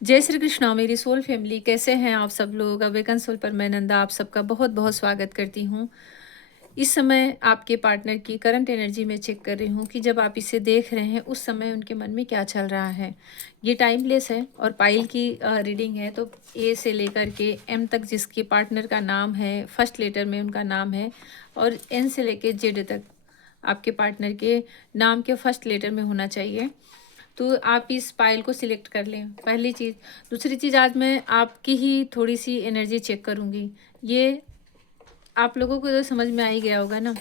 जय श्री कृष्णा मेरी soul family, कैसे हैं आप सब लोग। अवेकन सोल पर मैं नंदा आप सबका बहुत बहुत स्वागत करती हूँ। इस समय आपके पार्टनर की करंट एनर्जी में चेक कर रही हूँ कि जब आप इसे देख रहे हैं उस समय उनके मन में क्या चल रहा है। ये टाइमलेस है और पाइल की रीडिंग है, तो ए से लेकर के एम तक जिसके पार्टनर का नाम है, फर्स्ट लेटर में उनका नाम है, और एन से लेकर जेड तक आपके पार्टनर के नाम के फर्स्ट लेटर में होना चाहिए। तो आप इस पाइल को सिलेक्ट कर लें, पहली चीज़। दूसरी चीज़, आज मैं आपकी ही थोड़ी सी एनर्जी चेक करूँगी। ये आप लोगों को तो समझ में आ ही गया होगा ना।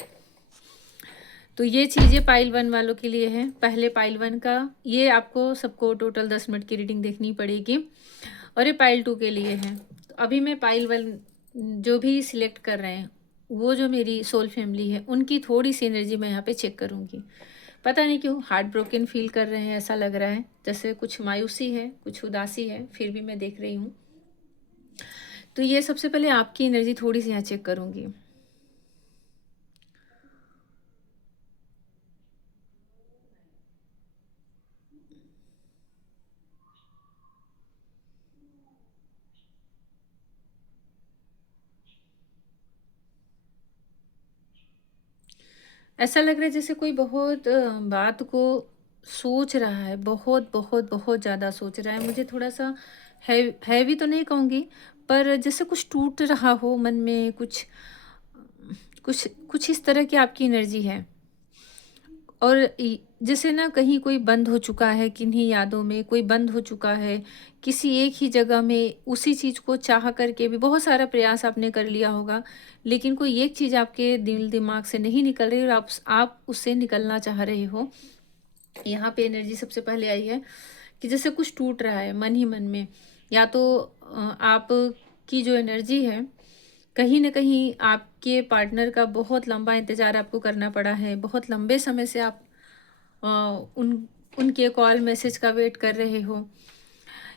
तो ये चीज़ें पाइल 1 वालों के लिए है। पहले पाइल 1 का ये आपको सबको टोटल 10 मिनट की रीडिंग देखनी पड़ेगी, और ये पाइल 2 के लिए है। तो अभी मैं पाइल 1 जो भी सिलेक्ट कर रहे हैं, वो जो मेरी सोल फैमिली है, उनकी थोड़ी सी एनर्जी मैं यहाँ पे चेक करूँगी। पता नहीं क्यों हार्ट ब्रोकन फील कर रहे हैं, ऐसा लग रहा है जैसे कुछ मायूसी है, कुछ उदासी है, फिर भी मैं देख रही हूँ। तो ये सबसे पहले आपकी एनर्जी थोड़ी सी यहाँ चेक करूँगी। ऐसा लग रहा है जैसे कोई बहुत बात को सोच रहा है, बहुत बहुत बहुत ज़्यादा सोच रहा है। मुझे थोड़ा सा हैवी तो नहीं कहूँगी, पर जैसे कुछ टूट रहा हो मन में, कुछ कुछ इस तरह की आपकी एनर्जी है। और जैसे ना कहीं कोई बंद हो चुका है, किन्हीं यादों में कोई बंद हो चुका है, किसी एक ही जगह में उसी चीज़ को चाह करके भी बहुत सारा प्रयास आपने कर लिया होगा, लेकिन कोई एक चीज़ आपके दिल दिमाग से नहीं निकल रही और आप उससे निकलना चाह रहे हो। यहाँ पे एनर्जी सबसे पहले आई है कि जैसे कुछ टूट रहा है मन ही मन में, या तो आप की जो एनर्जी है, कहीं न कहीं आपके पार्टनर का बहुत लंबा इंतज़ार आपको करना पड़ा है। बहुत लंबे समय से आप अ, उन उनके कॉल मैसेज का वेट कर रहे हो,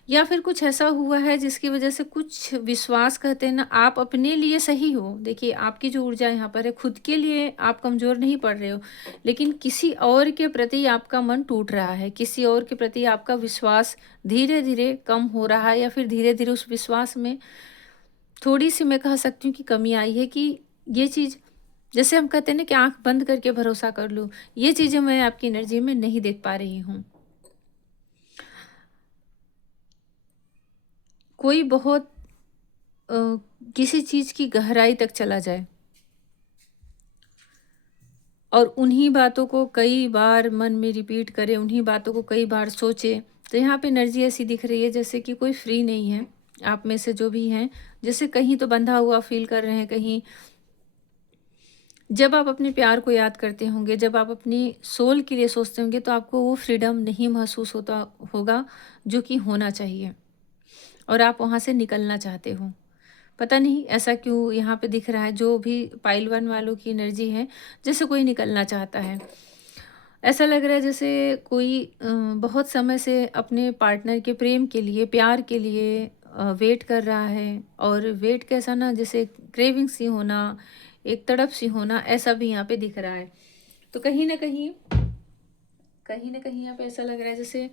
या फिर कुछ ऐसा हुआ है जिसकी वजह से कुछ विश्वास कहते हैं ना, आप अपने लिए सही हो। देखिए, आपकी जो ऊर्जा यहाँ पर है, खुद के लिए आप कमज़ोर नहीं पड़ रहे हो, लेकिन किसी और के प्रति आपका मन टूट रहा है, किसी और के प्रति आपका विश्वास धीरे-धीरे कम हो रहा है, या फिर धीरे-धीरे उस विश्वास में थोड़ी-सी मैं कह सकती हूँ कि कमी आई है कि ये चीज़, जैसे हम कहते हैं ना कि आँख बंद करके भरोसा कर लो, ये चीज़ें मैं आपकी एनर्जी में नहीं देख पा रही हूँ। कोई बहुत अ, किसी चीज़ की गहराई तक चला जाए और उन्हीं बातों को कई बार मन में रिपीट करे, उन्हीं बातों को कई बार सोचे। तो यहाँ पे एनर्जी ऐसी दिख रही है जैसे कि कोई फ्री नहीं है, आप में से जो भी हैं, जैसे कहीं तो बंधा हुआ फ़ील कर रहे हैं, कहीं। जब आप अपने प्यार को याद करते होंगे, जब आप अपनी सोल के लिए सोचते होंगे, तो आपको वो फ्रीडम नहीं महसूस होता होगा जो कि होना चाहिए, और आप वहाँ से निकलना चाहते हो। पता नहीं ऐसा क्यों यहाँ पे दिख रहा है। जो भी पाइल 1 वालों की एनर्जी है, जैसे कोई निकलना चाहता है। ऐसा लग रहा है जैसे कोई बहुत समय से अपने पार्टनर के प्रेम के लिए, प्यार के लिए वेट कर रहा है, और वेट कैसा ना, जैसे क्रेविंग सी होना, एक तड़प सी होना, ऐसा भी यहाँ पे दिख रहा है। तो कहीं न कहीं यहाँ पे ऐसा लग रहा है जैसे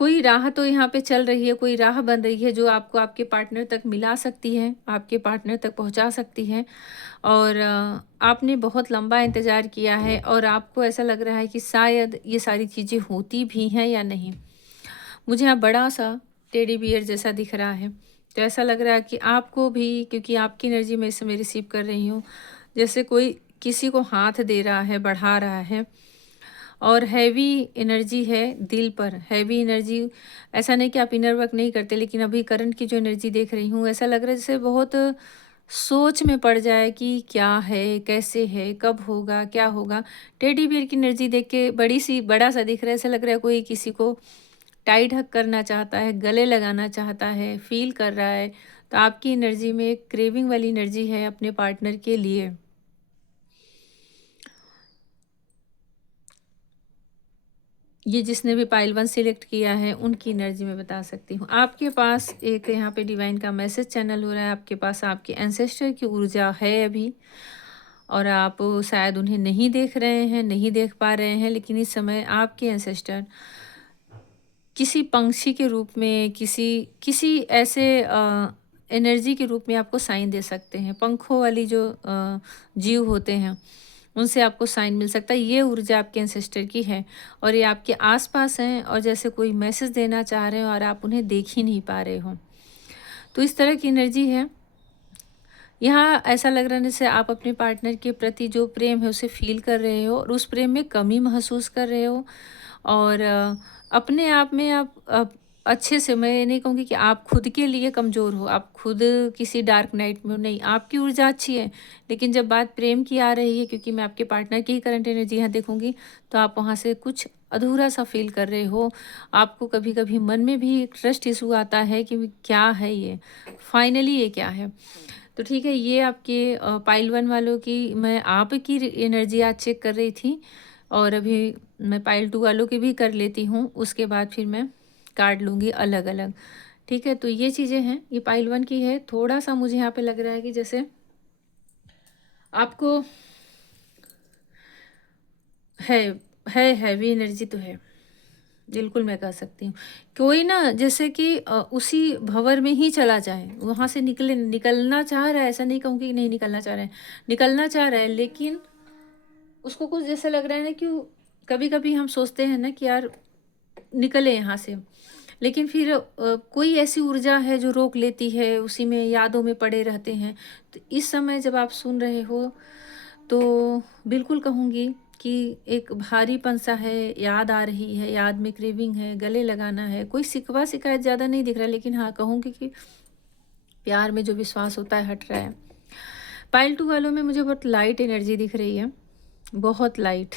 कोई राह तो यहाँ पे चल रही है, कोई राह बन रही है जो आपको आपके पार्टनर तक मिला सकती है, आपके पार्टनर तक पहुँचा सकती है। और आपने बहुत लंबा इंतज़ार किया है, और आपको ऐसा लग रहा है कि शायद ये सारी चीज़ें होती भी हैं या नहीं। मुझे यहाँ बड़ा-सा टेडी बियर जैसा दिख रहा है। तो ऐसा लग रहा है कि आपको भी, क्योंकि आपकी एनर्जी मैं इस समय रिसीव कर रही हूँ, जैसे कोई किसी को हाथ दे रहा है, बढ़ा रहा है, और हैवी एनर्जी है दिल पर। हैवी एनर्जी, ऐसा नहीं कि आप इनर वर्क नहीं करते, लेकिन अभी करंट की जो एनर्जी देख रही हूँ, ऐसा लग रहा है जैसे बहुत सोच में पड़ जाए कि क्या है, कैसे है, कब होगा, क्या होगा। टेडी बियर की एनर्जी देख के बड़ा सा दिख रहा है। ऐसा लग रहा है कोई किसी को टाइट हग करना चाहता है, गले लगाना चाहता है, फील कर रहा है। तो आपकी एनर्जी में एक क्रेविंग वाली एनर्जी है अपने पार्टनर के लिए। ये जिसने भी पाइल 1 सिलेक्ट किया है, उनकी एनर्जी मैं बता सकती हूँ। आपके पास एक यहाँ पे डिवाइन का मैसेज चैनल हो रहा है, आपके पास आपके एंसेस्टर की ऊर्जा है अभी, और आप शायद उन्हें नहीं देख रहे हैं, नहीं देख पा रहे हैं, लेकिन इस समय आपके एंसेस्टर किसी पंछी के रूप में, किसी किसी ऐसे एनर्जी के रूप में आपको साइन दे सकते हैं। पंखों वाली जो जीव होते हैं, उनसे आपको साइन मिल सकता है। ये ऊर्जा आपके एंसेस्टर की है और ये आपके आस-पास हैं और जैसे कोई मैसेज देना चाह रहे हो और आप उन्हें देख ही नहीं पा रहे हो। तो इस तरह की एनर्जी है। यहाँ ऐसा लग रहा है जैसे आप अपने पार्टनर के प्रति जो प्रेम है उसे फ़ील कर रहे हो और उस प्रेम में कमी महसूस कर रहे हो और अपने आप में आप अच्छे से, मैं ये नहीं कहूँगी कि आप खुद के लिए कमज़ोर हो, आप खुद किसी डार्क नाइट में हो, नहीं, आपकी ऊर्जा अच्छी है। लेकिन जब बात प्रेम की आ रही है, क्योंकि मैं आपके पार्टनर की ही करंट एनर्जी यहाँ देखूँगी, तो आप वहाँ से कुछ अधूरा-सा फ़ील कर रहे हो। आपको कभी-कभी मन में भी एक ट्रस्ट इश्यू आता है कि क्या है ये? फाइनली ये क्या है? तो ठीक है, ये आपके पाइल 1 वालों की मैं आपकी एनर्जी आज चेक कर रही थी और अभी मैं पाइल 2 वालों की भी कर लेती हूँ, उसके बाद फिर मैं कार्ड लूँगी अलग-अलग। ठीक है, तो ये चीज़ें हैं, ये पाइल 1 की है। थोड़ा-सा मुझे यहाँ पे लग रहा है कि जैसे आपको है हैवी एनर्जी तो है। बिल्कुल, मैं कह सकती हूँ। कोई ना जैसे कि उसी भँवर में ही चला जाए, वहाँ से निकलना चाह रहा है, ऐसा नहीं कहूँगी कि नहीं निकलना चाह रहा है, निकलना चाह रहा है, लेकिन उसको कुछ जैसा लग रहा है ना कि कभी-कभी हम सोचते हैं ना कि यार निकले यहाँ से, लेकिन फिर कोई ऐसी ऊर्जा है जो रोक लेती है, उसी में यादों में पड़े रहते हैं। तो इस समय जब आप सुन रहे हो, तो बिल्कुल कहूँगी कि एक भारीपन-सा है, याद आ रही है, याद में क्रेविंग है, गले लगाना है। कोई शिकवा-शिकायत ज़्यादा नहीं दिख रहा है, लेकिन हाँ, कहूँगी कि प्यार में जो विश्वास होता है, हट रहा है। पाइल 2 वालों में मुझे बहुत लाइट एनर्जी दिख रही है, बहुत लाइट।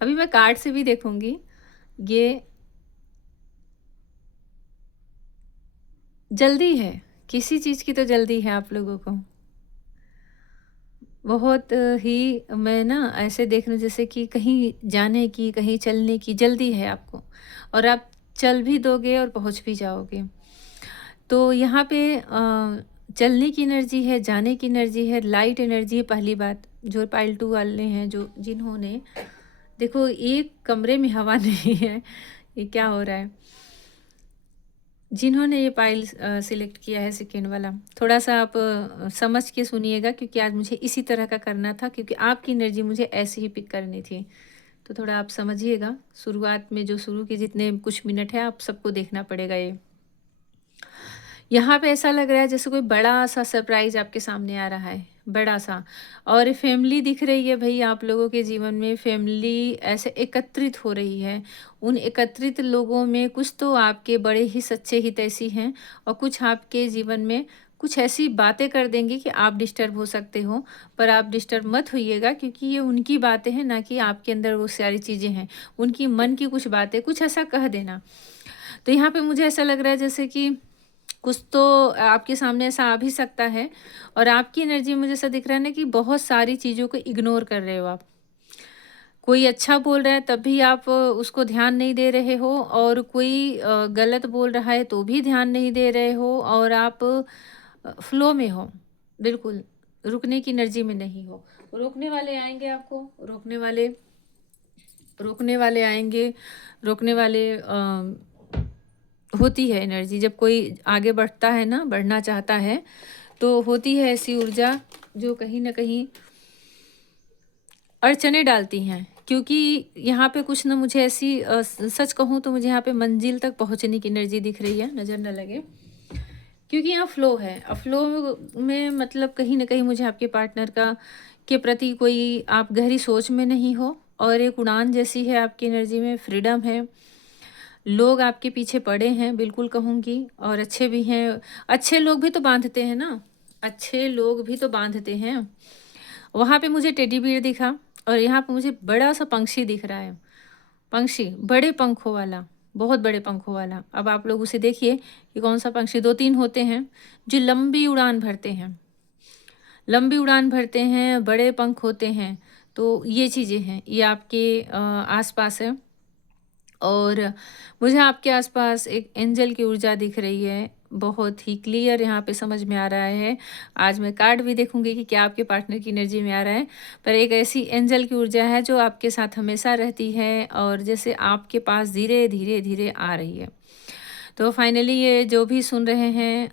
अभी मैं कार्ड से भी देखूँगी। ये जल्दी है, किसी चीज़ की तो जल्दी है आप लोगों को। बहुत ही मैं ना ऐसे देख रही हूँ जैसे कि कहीं जाने की, कहीं चलने की जल्दी है आपको और आप चल भी दोगे और पहुँच भी जाओगे। तो यहाँ पे चलने की एनर्जी है, जाने की एनर्जी है, लाइट एनर्जी है पहली बात, जो पाइल 2 वाले हैं, जो जिन्होंने देखो एक कमरे में हवा नहीं है, ये क्या हो रहा है? जिन्होंने ये पाइल सिलेक्ट किया है सेकंड वाला, थोड़ा-सा आप समझ के सुनिएगा, क्योंकि आज मुझे इसी तरह का करना था, क्योंकि आपकी एनर्जी मुझे ऐसे ही पिक करनी थी। तो थोड़ा आप समझिएगा, शुरुआत में जो शुरू के जितने कुछ मिनट है आप सबको देखना पड़ेगा ये। यहाँ पे ऐसा लग रहा है जैसे कोई बड़ा-सा सरप्राइज़ आपके सामने आ रहा है, बड़ा-सा, और फैमिली दिख रही है भई, आप लोगों के जीवन में फैमिली ऐसे एकत्रित हो रही है। उन एकत्रित लोगों में कुछ तो आपके बड़े ही सच्चे हितैषी हैं और कुछ आपके जीवन में कुछ ऐसी बातें कर देंगे कि आप डिस्टर्ब हो सकते हो, पर आप डिस्टर्ब मत होइएगा, क्योंकि ये उनकी बातें हैं, ना कि आपके अंदर वो सारी चीज़ें हैं। उनकी मन की कुछ बातें, कुछ ऐसा कह देना। तो यहाँ पे मुझे ऐसा लग रहा है जैसे कि कुछ तो आपके सामने ऐसा आ भी सकता है और आपकी एनर्जी में मुझे ऐसा दिख रहा है ना कि बहुत सारी चीज़ों को इग्नोर कर रहे हो आप। कोई अच्छा बोल रहा है तब भी आप उसको ध्यान नहीं दे रहे हो, और कोई गलत बोल रहा है तो भी ध्यान नहीं दे रहे हो, और आप फ्लो में हो, बिल्कुल, रुकने की एनर्जी में नहीं हो। रोकने वाले आएँगे आपको, रोकने वाले आएँगे, रोकने वाले होती है एनर्जी, जब कोई आगे बढ़ता है ना, बढ़ना चाहता है, तो होती है ऐसी ऊर्जा जो कहीं न कहीं अड़चनें डालती हैं। क्योंकि यहाँ पे कुछ ना, मुझे ऐसी सच कहूँ तो मुझे यहाँ पे मंजिल तक पहुँचने की एनर्जी दिख रही है, नज़र ना लगे। क्योंकि यहाँ फ्लो है, फ्लो में मतलब कहीं न कहीं मुझे आपके पार्टनर का के प्रति कोई आप गहरी सोच में नहीं हो, और एक उड़ान जैसी है आपकी एनर्जी में, फ्रीडम है। लोग आपके पीछे पड़े हैं, बिल्कुल कहूँगी, और अच्छे भी हैं। अच्छे लोग भी तो बाँधते हैं ना, अच्छे लोग भी तो बाँधते हैं। वहाँ पे मुझे टेडी बियर दिखा और यहाँ पे मुझे बड़ा-सा पंछी दिख रहा है। पंछी, बड़े पंखों वाला, बहुत बड़े पंखों वाला। अब आप लोग उसे देखिए कि कौन-सा पंछी, 2-3 होते हैं, जो लंबी उड़ान भरते हैं। लंबी उड़ान भरते हैं, बड़े पंख होते हैं। तो ये चीज़ें हैं, ये आपके आस-पास है। और मुझे आपके आसपास एक एंजल की ऊर्जा दिख रही है, बहुत ही क्लियर यहाँ पे समझ में आ रहा है। आज मैं कार्ड भी देखूँगी कि क्या आपके पार्टनर की एनर्जी में आ रहा है। पर एक ऐसी एंजल की ऊर्जा है जो आपके साथ हमेशा रहती है और जैसे आपके पास धीरे, धीरे, धीरे आ रही है। तो फाइनली ये जो भी सुन रहे हैं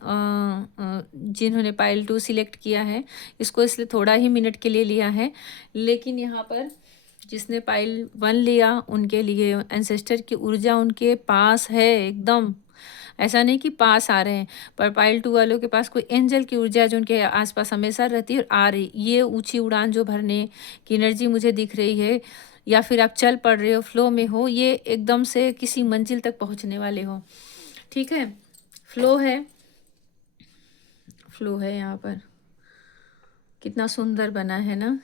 जिन्होंने पाइल 2 सिलेक्ट किया है, इसको इसलिए थोड़ा ही मिनट के लिए लिया है। लेकिन यहाँ पर जिसने पाइल 1 लिया उनके लिए एंसेस्टर की ऊर्जा उनके पास है एकदम। ऐसा नहीं कि पास आ रहे हैं, पर पाइल 2 वालों के पास कोई एंजल की ऊर्जा है जो उनके आस-पास हमेशा रहती है और आ रही। ये ऊँची उड़ान जो भरने की एनर्जी मुझे दिख रही है या फिर आप चल पड़ रहे हो, फ्लो में हो, ये एकदम से किसी मंजिल तक पहुँचने वाले हो। ठीक है? फ्लो है, फ्लो है यहाँ पर। कितना सुंदर बना है ना?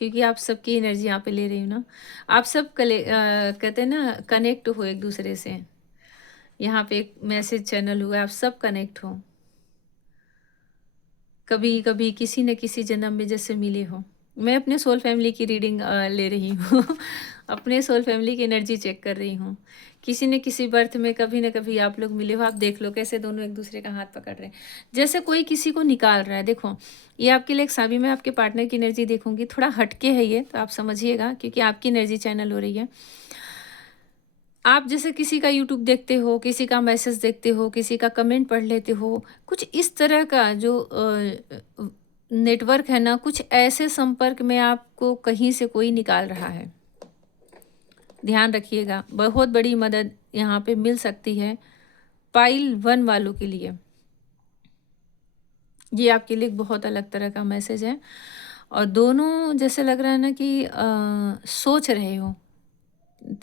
क्योंकि आप सबकी एनर्जी यहाँ पे ले रही हूँ ना। आप सब कहते हैं ना कनेक्ट हो एक-दूसरे से। यहाँ पे एक मैसेज चैनल हुआ है, आप सब कनेक्ट हो। कभी-कभी किसी न किसी जन्म में जैसे मिले हो। मैं अपने सोल फैमिली की रीडिंग ले रही हूँ। अपने सोल फैमिली की एनर्जी चेक कर रही हूँ। किसी न किसी बर्थ में कभी न कभी आप लोग मिले हो, आप देख लो कैसे दोनों एक-दूसरे का हाथ पकड़ रहे हैं। जैसे कोई किसी को निकाल रहा है, देखो, ये आपके लिए एक साबी मैं आपके पार्टनर की एनर्जी देखूँगी, थोड़ा हटके है ये, तो आप समझिएगा क्योंकि आपकी एनर्जी चैनल हो रही है। आप जैसे किसी का यूट्यूब देखते हो, किसी का मैसेज देखते हो, किसी का कमेंट पढ़ लेते हो, कुछ इस तरह का जो नेटवर्क है ना, कुछ ऐसे संपर्क में आपको कहीं से कोई निकाल रहा है। ध्यान रखिएगा, बहुत बड़ी मदद यहाँ पे मिल सकती है पाइल 1 वालों के लिए। ये आपके लिए एक बहुत अलग तरह का मैसेज है और दोनों जैसे लग रहा है ना कि सोच रहे हो।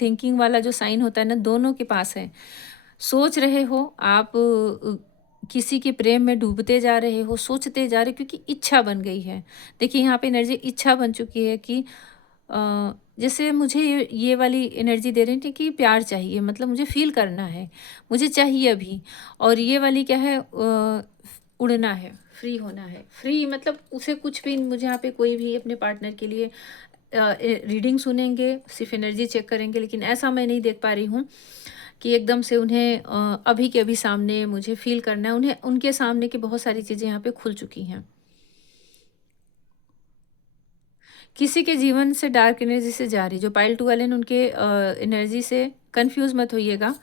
थिंकिंग वाला जो साइन होता है ना, दोनों के पास है। सोच रहे हो आप किसी के प्रेम में डूबते जा रहे हो, सोचते जा रहे हो क्योंकि इच्छा बन गई है। देखिए यहाँ पे एनर्जी इच्छा बन चुकी है कि जैसे मुझे ये वाली एनर्जी दे रही थी कि प्यार चाहिए, मतलब मुझे फ़ील करना है, मुझे चाहिए अभी। और ये वाली क्या है, उड़ना है, फ्री होना है। फ्री मतलब उसे कुछ भी मुझे यहाँ पे कोई भी अपने पार्टनर के लिए रीडिंग सुनेंगे, सिर्फ एनर्जी चेक करेंगे, लेकिन ऐसा मैं नहीं देख पा रही हूँ कि एकदम से उन्हें अभी के अभी सामने मुझे फ़ील करना है। उन्हें उनके सामने की बहुत सारी चीज़ें यहाँ पे खुल चुकी हैं। किसी के जीवन से डार्क एनर्जी से जा रही, जो पाइल 2 वाले ने उनके एनर्जी से कन्फ्यूज़ मत होइएगा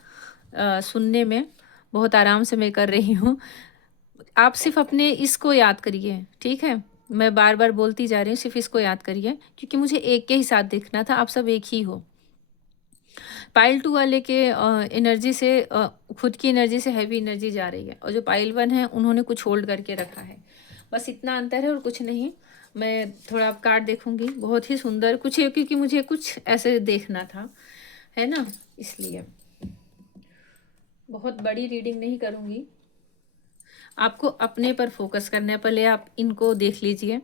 सुनने में, बहुत आराम से मैं कर रही हूँ। आप सिर्फ़ अपने इसको याद करिए, ठीक है? मैं बार-बार बोलती जा रही हूँ, सिर्फ़ इसको याद करिए क्योंकि मुझे एक के ही साथ देखना था, आप सब एक ही हो। पाइल 2 वाले के एनर्जी से खुद की एनर्जी से हैवी एनर्जी जा रही है और जो पाइल 1 है उन्होंने कुछ होल्ड करके रखा है। बस इतना अंतर है और कुछ नहीं। मैं थोड़ा कार्ड देखूँगी, बहुत ही सुंदर कुछ है क्योंकि मुझे कुछ ऐसे देखना था, है ना? इसलिए। बहुत बड़ी रीडिंग नहीं करूँगी। आपको अपने पर फ़ोकस करना है, पहले आप इनको देख लीजिए।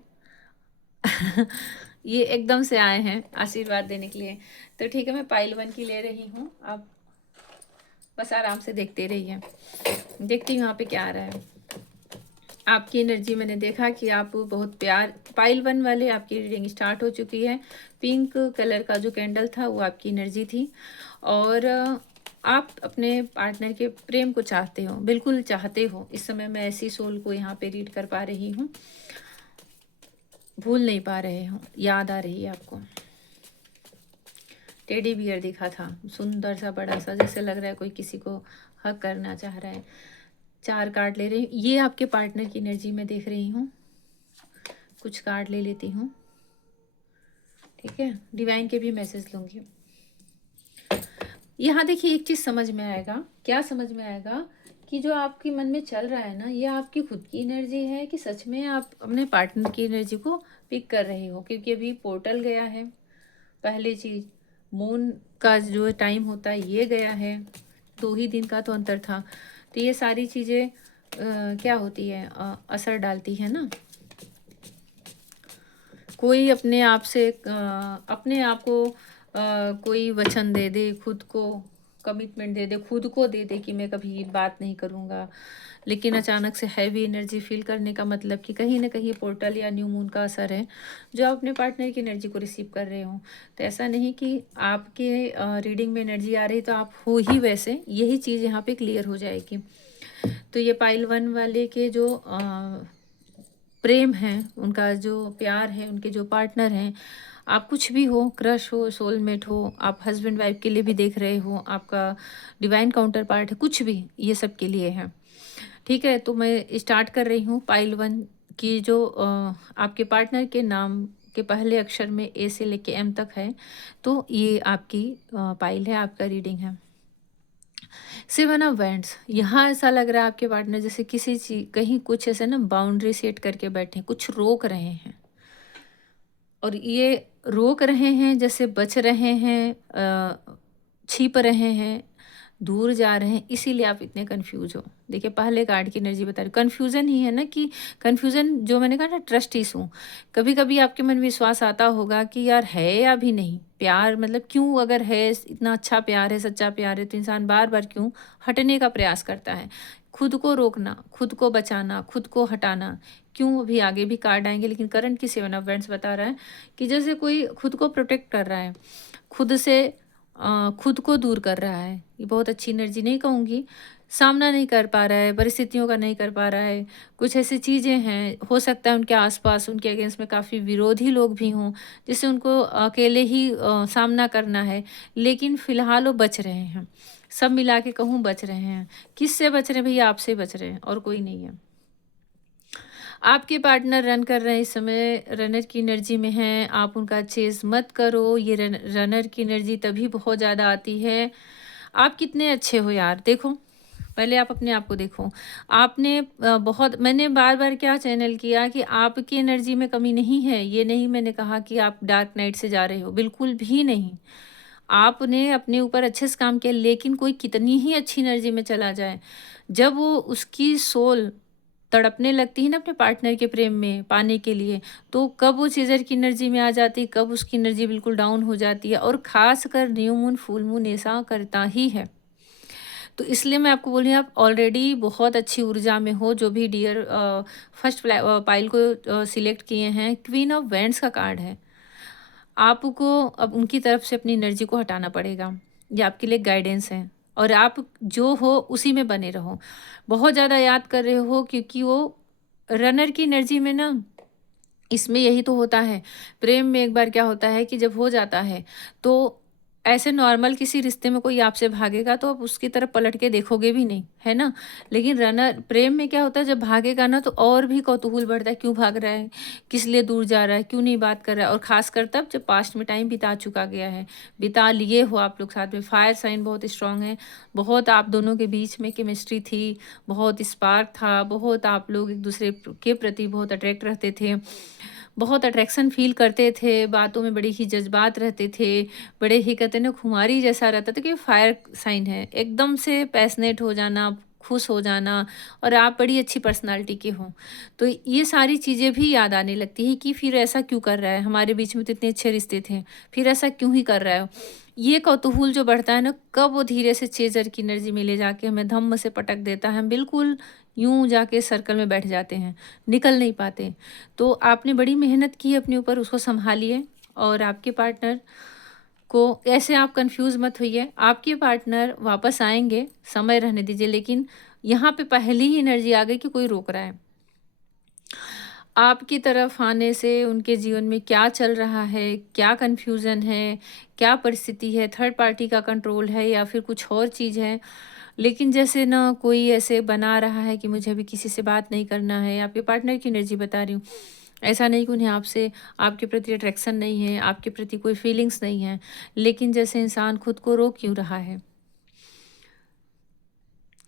ये एकदम से आए हैं आशीर्वाद देने के लिए। तो ठीक है, मैं पाइल 1 की ले रही हूँ, आप बस आराम से देखते रहिए। देखती हूँ यहाँ पे क्या आ रहा है। आपकी एनर्जी मैंने देखा कि आप बहुत प्यार, पाइल 1 वाले आपकी रीडिंग स्टार्ट हो चुकी है। पिंक कलर का जो कैंडल था वो आपकी एनर्जी थी और आप अपने पार्टनर के प्रेम को चाहते हो, बिल्कुल चाहते हो। इस समय मैं ऐसी सोल को यहाँ पे रीड कर पा रही हूँ। भूल नहीं पा रहे हो, याद आ रही है आपको। टेडी बियर दिखा था, सुंदर सा बड़ा सा, जैसे लग रहा है कोई किसी को हग करना चाह रहा है। 4 कार्ड ले रही हूँ, ये आपके पार्टनर की एनर्जी में देख रही हूँ। कुछ कार्ड ले लेती हूँ, ठीक है? डिवाइन के भी मैसेज लूँगी। यहाँ देखिए एक चीज़ समझ में आएगा, क्या समझ में आएगा कि जो आपके मन में चल रहा है ना, ये आपकी खुद की एनर्जी है कि सच में आप अपने पार्टनर की एनर्जी को पिक कर रहे हो, क्योंकि अभी पोर्टल गया है। पहली चीज़, मून का जो टाइम होता है ये गया है, 2 ही दिन का तो अंतर था। तो ये सारी चीज़ें क्या होती है, असर डालती है ना। कोई अपने आप से अपने आप को कोई वचन दे दे, खुद को कमिटमेंट दे दे, खुद को दे दे कि मैं कभी बात नहीं करूँगा, लेकिन अचानक से हैवी एनर्जी फील करने का मतलब कि कहीं ना कहीं पोर्टल या न्यू मून का असर है जो आप अपने पार्टनर की एनर्जी को रिसीव कर रहे हो। तो ऐसा नहीं कि आपके रीडिंग में एनर्जी आ रही तो आप हो ही वैसे, यही चीज़ यहाँ पे क्लियर हो जाएगी। तो ये पाइल 1 वाले के जो प्रेम है, उनका जो प्यार है, उनके जो पार्टनर हैं, आप कुछ भी हो, क्रश हो, सोलमेट हो, आप हस्बैंड वाइफ के लिए भी देख रहे हो, आपका डिवाइन काउंटर पार्ट है, कुछ भी, ये सब के लिए है। ठीक है, तो मैं स्टार्ट कर रही हूँ पाइल 1 की जो आपके पार्टनर के नाम के पहले अक्षर में ए से लेके एम तक है। तो ये आपकी पाइल है, आपका रीडिंग है। 7 ऑफ वैंड्स, यहाँ ऐसा लग रहा है आपके पार्टनर जैसे किसी चीज कहीं कुछ ऐसे ना बाउंड्री सेट करके बैठे हैं, कुछ रोक रहे हैं। और ये रोक रहे हैं, जैसे बच रहे हैं, छिप रहे हैं, दूर जा रहे हैं, इसीलिए आप इतने कंफ्यूज हो। देखिए पहले कार्ड की एनर्जी बता रही, कंफ्यूजन ही है ना, कि कंफ्यूजन जो मैंने कहा ना, ट्रस्ट इशू। कभी कभी आपके मन में विश्वास आता होगा कि यार है या भी नहीं प्यार, मतलब क्यों, अगर है इतना अच्छा प्यार है, सच्चा प्यार है, तो इंसान बार बार क्यों हटने का प्रयास करता है। खुद को रोकना, खुद को बचाना, खुद को हटाना क्यों। अभी आगे भी कार्ड आएंगे, लेकिन करंट की 7 ऑफ वैंड्स बता रहा है कि जैसे कोई खुद को प्रोटेक्ट कर रहा है, खुद से खुद को दूर कर रहा है। ये बहुत अच्छी एनर्जी नहीं कहूँगी, सामना नहीं कर पा रहा है, परिस्थितियों का नहीं कर पा रहा है। कुछ ऐसी चीज़ें हैं, हो सकता है उनके आसपास उनके अगेंस्ट में काफ़ी विरोधी लोग भी हों, जिससे उनको अकेले ही सामना करना है, लेकिन फ़िलहाल वो बच रहे हैं। सब मिला के कहूँ बच रहे हैं। किससे बच रहे हैं भैया? आपसे बच रहे हैं, और कोई नहीं है। आपके पार्टनर रन कर रहे हैं इस समय, रनर की एनर्जी में हैं, आप उनका चेज़ मत करो। ये रनर की एनर्जी तभी बहुत ज़्यादा आती है। आप कितने अच्छे हो यार, देखो पहले आप अपने आप को देखो। आपने बहुत, मैंने बार-बार क्या चैनल किया कि आपकी एनर्जी में कमी नहीं है। ये नहीं मैंने कहा कि आप डार्क नाइट से जा रहे हो, बिल्कुल भी नहीं। आपने अपने ऊपर अच्छे से काम किया, लेकिन कोई कितनी ही अच्छी एनर्जी में चला जाए, जब वो उसकी सोल तड़पने लगती है ना अपने पार्टनर के प्रेम में पाने के लिए, तो कब वो सीज़र की एनर्जी में आ जाती है, कब उसकी एनर्जी बिल्कुल डाउन हो जाती है। और ख़ासकर न्यू मून, फुल मून ऐसा करता ही है। तो इसलिए मैं आपको बोल रही हूँ, आप ऑलरेडी बहुत अच्छी ऊर्जा में हो। जो भी डियर फर्स्ट पाइल को सिलेक्ट किए हैं, क्वीन ऑफ वैंड्स का कार्ड है। आपको अब उनकी तरफ से अपनी एनर्जी को हटाना पड़ेगा। ये आपके लिए गाइडेंस है, और आप जो हो उसी में बने रहो। बहुत ज़्यादा याद कर रहे हो, क्योंकि वो रनर की एनर्जी में ना, इसमें यही तो होता है। प्रेम में एक बार क्या होता है कि जब हो जाता है, तो ऐसे नॉर्मल किसी रिश्ते में कोई आपसे भागेगा तो आप उसकी तरफ पलट के देखोगे भी नहीं, है ना? लेकिन रनर प्रेम में क्या होता है, जब भागेगा ना तो और भी कौतूहल बढ़ता है, क्यों भाग रहा है? किस लिए दूर जा रहा है? क्यों नहीं बात कर रहा है? और ख़ासकर तब जब पास्ट में टाइम बिता चुका गया है, बिता लिए हो आप लोग साथ में। फायर साइन बहुत स्ट्रॉन्ग है, बहुत आप दोनों के बीच में केमिस्ट्री थी, बहुत स्पार्क था, बहुत आप लोग एक-दूसरे के प्रति बहुत अट्रैक्ट रहते थे। बहुत अट्रैक्शन फ़ील करते थे, बातों में बड़े ही जज़्बात रहते थे, बड़े ही कहते हैं ना खुमारी जैसा रहता था, कि फायर साइन है, एकदम से पैशनेट हो जाना, खुश हो जाना, और आप बड़ी अच्छी पर्सनैलिटी के हो। तो ये सारी चीज़ें भी याद आने लगती हैं कि फिर ऐसा क्यों कर रहा है? हमारे बीच में तो इतने अच्छे रिश्ते थे, फिर ऐसा क्यों ही कर रहा है? ये कौतूहल जो बढ़ता है ना, कब वो धीरे से चेज़र की एनर्जी में ले जाके हमें धम्म से पटक देता है, हम बिल्कुल यूँ जाके सर्कल में बैठ जाते हैं, निकल नहीं पाते। तो आपने बड़ी मेहनत की है अपने ऊपर, उसको सँभालिए। और आपके पार्टनर को ऐसे आप कन्फ्यूज़ मत होइए, आपके पार्टनर वापस आएँगे, समय रहने दीजिए। लेकिन यहाँ पे पहली ही एनर्जी आ गई कि कोई रोक रहा है। आपकी तरफ आने से उनके जीवन में क्या चल रहा है, क्या कन्फ्यूज़न है, क्या परिस्थिति है, थर्ड पार्टी का कंट्रोल है या फिर कुछ और चीज़ है। लेकिन जैसे ना कोई ऐसे बना रहा है कि मुझे अभी किसी से बात नहीं करना है, आपके पार्टनर की एनर्जी बता रही हूँ। ऐसा नहीं कि उन्हें आपसे, आपके प्रति अट्रैक्शन नहीं है, आपके प्रति कोई फीलिंग्स नहीं है, लेकिन जैसे इंसान खुद को रोक क्यों रहा है।